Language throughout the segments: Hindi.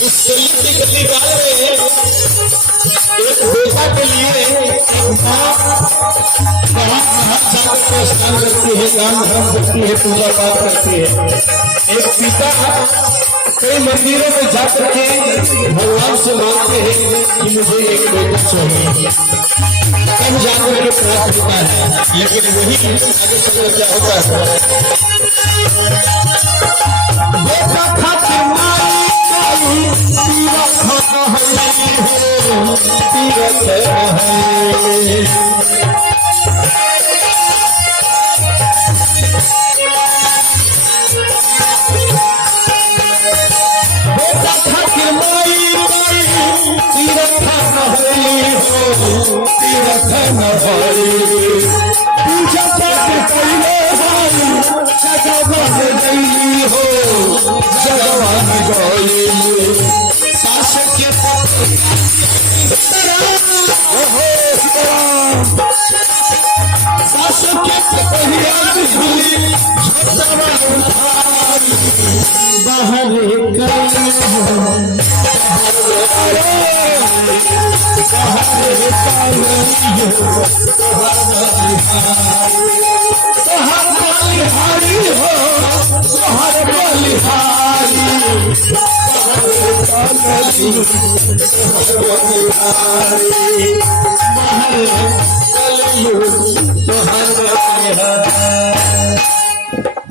इस गली डाल रहे हैं एक बेटा के लिए जाकर स्नान करती है, दान धर्म करती है, पूजा पाठ करती है। एक पिता कई मंदिरों में जाकर के भगवान से मांगते हैं कि मुझे एक बेटा चाहिए, तब जाकर के प्राप्त होता है। लेकिन वही आगे चलकर क्या होता है, बेटा खातिर तीरथ है। बेटा खातिर माई तीरथ न हरी पूजा पाठ कैले जगवान गई हो, जगवान गई सास के सास के बाहर बलिहारी हो, तोहर बलिहारी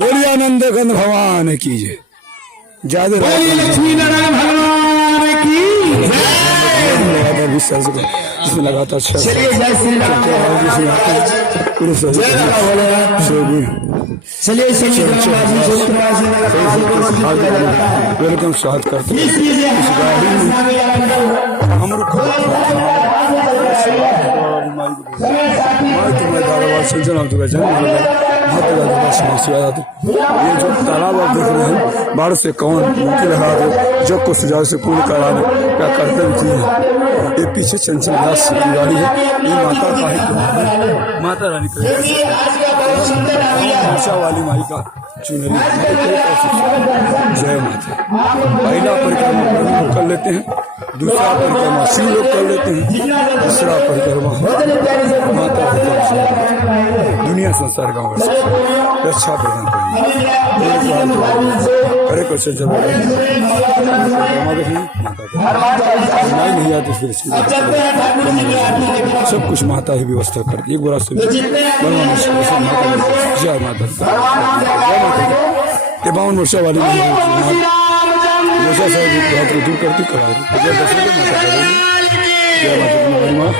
बोलिए आनंद गंध भगवान कीजिए ज्यादा लक्ष्मी नारायण भगवान की जिसमें लगातार चलिए जय श्री राम। चलिए वेलकम स्वागत करते हैं। ये जो तालाब आप देख रहे हैं, बाढ़ से कौन मुक्ति लगा दे, जग को सुझाव से पूर्ण करा दे, क्या करते हैं। ये पीछे चंचल दास की गाड़ी है, ये माता का ही माता रानी का वाली माई का चुनरी। जय माता। पहला परिक्रमा कर लेते हैं, दूसरा परिक्रमा शिव लोग कर लेते हैं, तीसरा परिक्रमा माता दुनिया संसार का रक्षा प्रदान करेंगे। हरे कृष्ण जब नहीं आती फिर सब कुछ माता ही व्यवस्था करती है। एक बार से जय माता, ये 52 वर्षा वाली दूर करती करा जय माता।